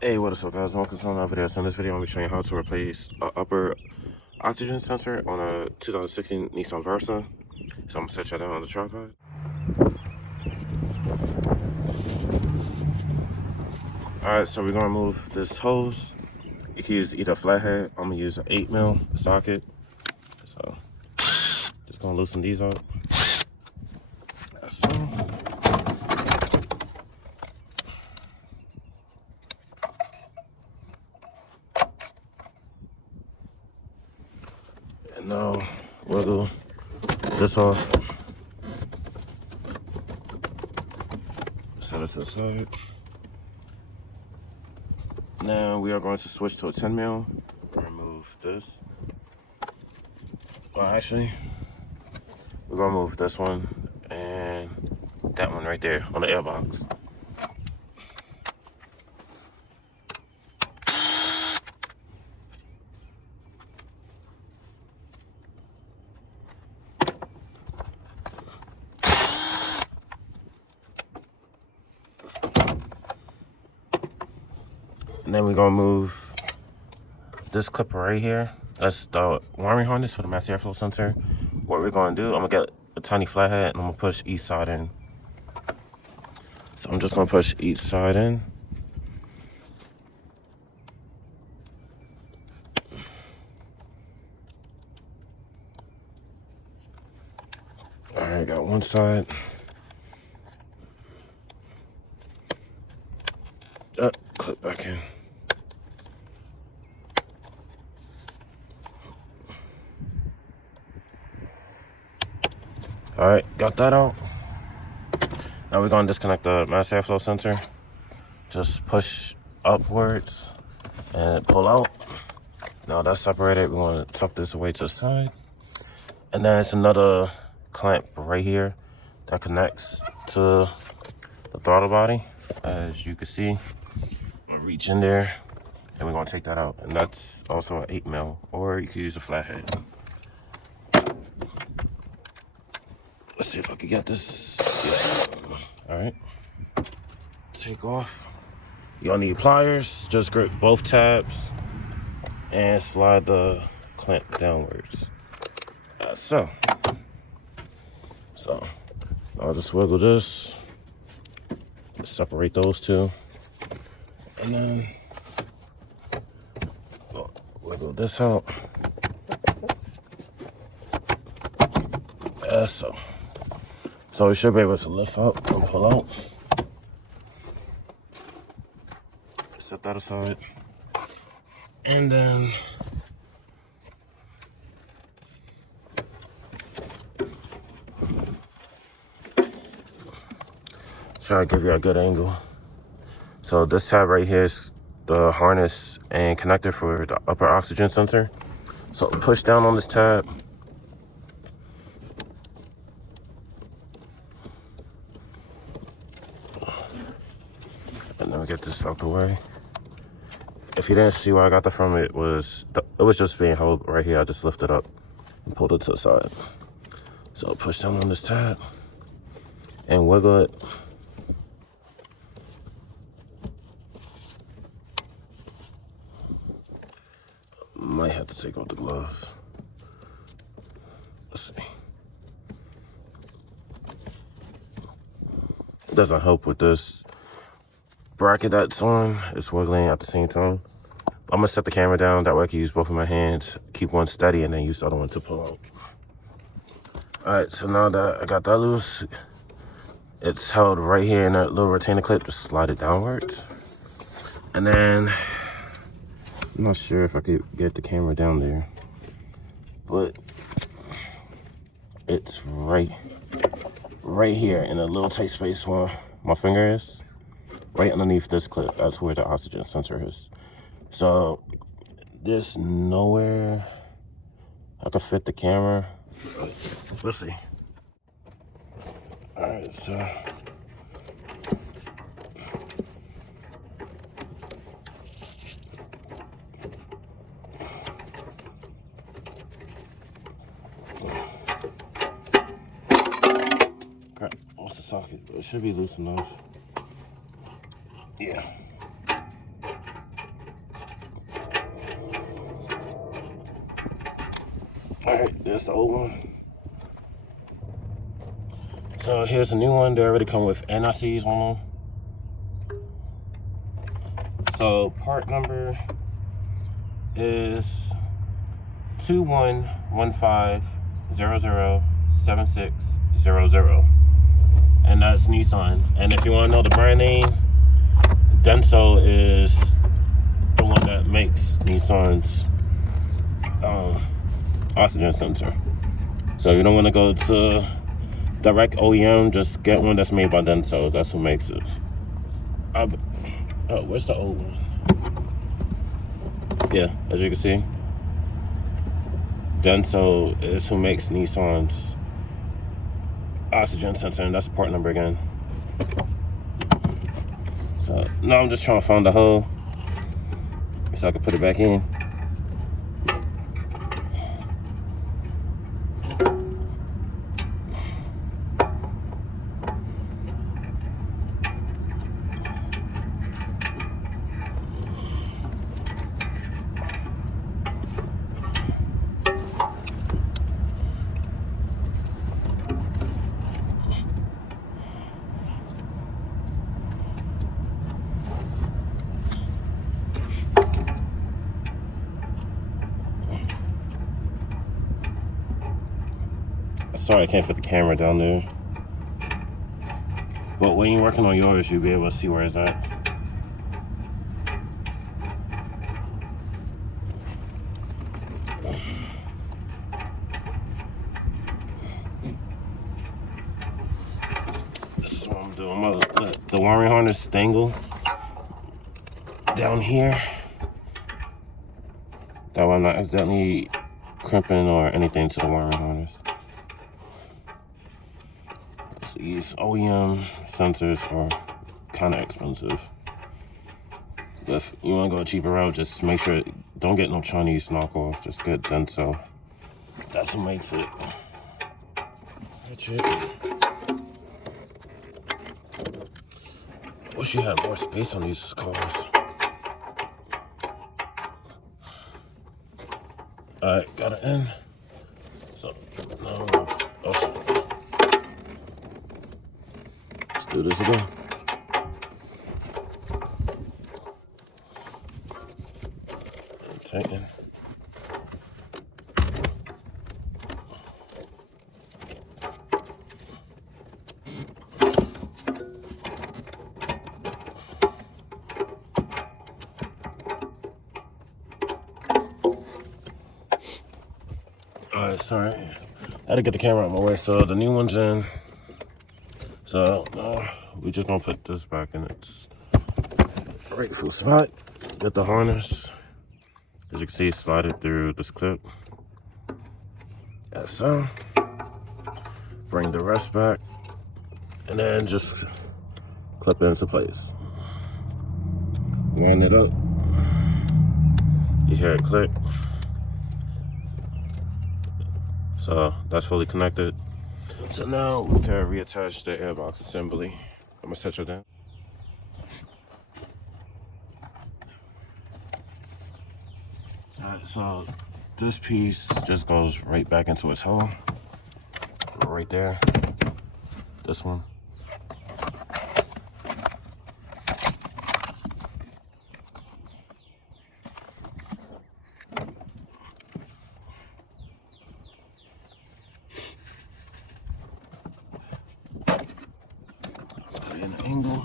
Hey, what is up, guys? Welcome to another video. So in this video, I'm going to be showing you how to replace an upper oxygen sensor on a 2016 Nissan Versa. So I'm going to set you down on the tripod. Alright, so we're going to remove this hose. You can use either a flathead. I'm going to use an 8mm socket. So just going to loosen these up. So. And now wiggle this off. Set it to the side. Now we are going to switch to a 10mm. Remove this. Well, actually, we're going to move this one and that one right there on the airbox. And then we're gonna move this clip right here. That's the wiring harness for the mass airflow sensor. What we're gonna do, I'm gonna get a tiny flathead and I'm gonna push each side in. So I'm just gonna push each side in. All right, got one side. Clip back in. All right, got that out. Now we're gonna disconnect the mass airflow sensor. Just push upwards and pull out. Now that's separated. We're gonna tuck this away to the side. And then it's another clamp right here that connects to the throttle body. As you can see, I'll reach in there and we're gonna take that out. And that's also an 8mm, or you could use a flathead. Let's see if I can get this. Yeah. All right, take off. You'll need pliers. Just grip both tabs and slide the clamp downwards. So I'll just wiggle this, separate those two, and then wiggle this out. So we should be able to lift up and pull out. Set that aside. And then try to give you a good angle. So this tab right here is the harness and connector for the upper oxygen sensor. So push down on this tab. And then we get this out the way. If you didn't see where I got that from, it was just being held right here. I just lifted up and pulled it to the side. So push down on this tab and wiggle it. Might have to take off the gloves. Let's see. It doesn't help with this bracket that's on. It's wiggling at the same time. I'm gonna set the camera down. That way I can use both of my hands, keep one steady, and then use the other one to pull out. All right, so now that I got that loose, it's held right here in that little retainer clip. Just slide it downwards. And then, I'm not sure if I could get the camera down there, but it's right here in a little tight space where my finger is. Right underneath this clip, that's where the oxygen sensor is. So there's nowhere I can fit the camera. We'll see. All right, so crap, what's the socket? It should be loose enough. Yeah. Alright, there's the old one. So here's a new one. They already come with NICs on them. So part number is 2115007600. And that's Nissan. And if you want to know the brand name, Denso is the one that makes Nissan's oxygen sensor. So if you don't want to go to direct OEM, just get one that's made by Denso. That's who makes it. Oh, where's the old one? Yeah, as you can see, Denso is who makes Nissan's oxygen sensor, and that's the part number again. So now I'm just trying to find the hole so I can put it back in. Sorry, I can't fit the camera down there. But when you're working on yours, you'll be able to see where it's at. This is what I'm doing. I'm gonna let the wiring harness dangle down here. That way I'm not accidentally crimping or anything to the wiring harness. These OEM sensors are kind of expensive. But if you want to go a cheaper route, just make sure, don't get no Chinese knockoff. Just get Denso. That's what makes it. That's it. I wish you had more space on these cars. Alright, got it in. So, now, let's do this again. Tighten. Alright, sorry. I had to get the camera out of my way. So the new one's in. So we just gonna put this back in its rightful spot. Get the harness. As you can see, slide it through this clip. As so. Bring the rest back. And then just clip it into place. Wind it up. You hear it click. So that's fully connected. So now we can reattach the airbox assembly. I'm gonna set it down. Alright, so this piece just goes right back into its hole. Right there. This one. Put it in an angle.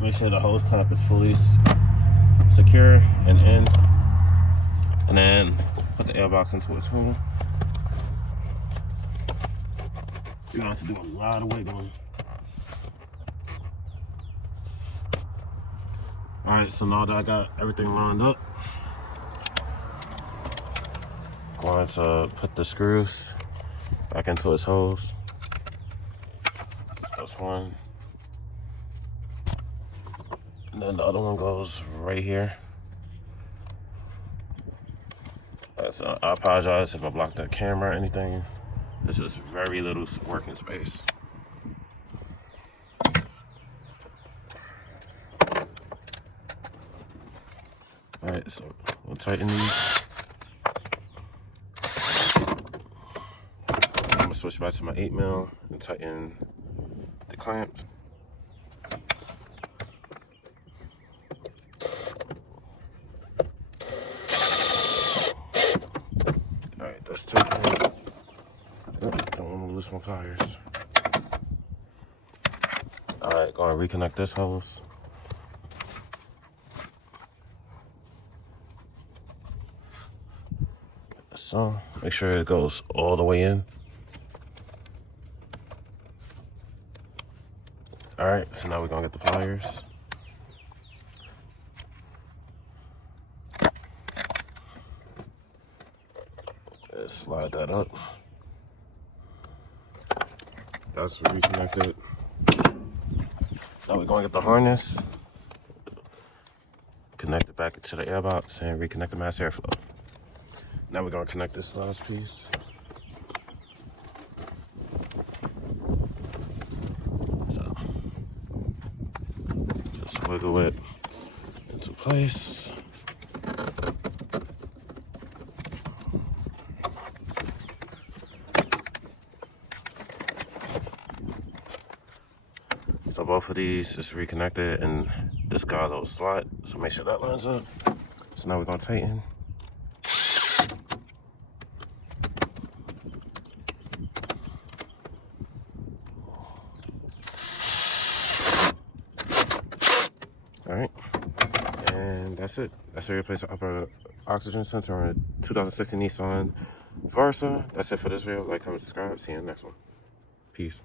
Make sure the hose clamp is fully secure and in. And then put the airbox into its hole. You're gonna have to do a lot of wiggling. Alright, so now that I got everything lined up, I'm going to put the screws back into its holes. So that's one. And then the other one goes right here. So I apologize if I blocked the camera or anything. It's just very little working space. Alright, so we'll tighten these. I'm gonna switch back to my 8mm and tighten the clamps. Alright, that's tightened. Oh, don't want to lose my pliers. Alright, go and reconnect this hose. So, make sure it goes all the way in. Alright, so now we're gonna get the pliers. Let's slide that up. That's reconnected. Now we're gonna get the harness, connect it back into the airbox, and reconnect the mass airflow. Now we're gonna connect this last piece. So, just wiggle it into place. So both of these is reconnected, and this got a little slot, so make sure that lines up. So now we're gonna tighten. All right, and that's it. That's a replacement upper oxygen sensor on a 2016 Nissan Versa. That's it for this video. Like, comment, subscribe. See you in the next one. Peace.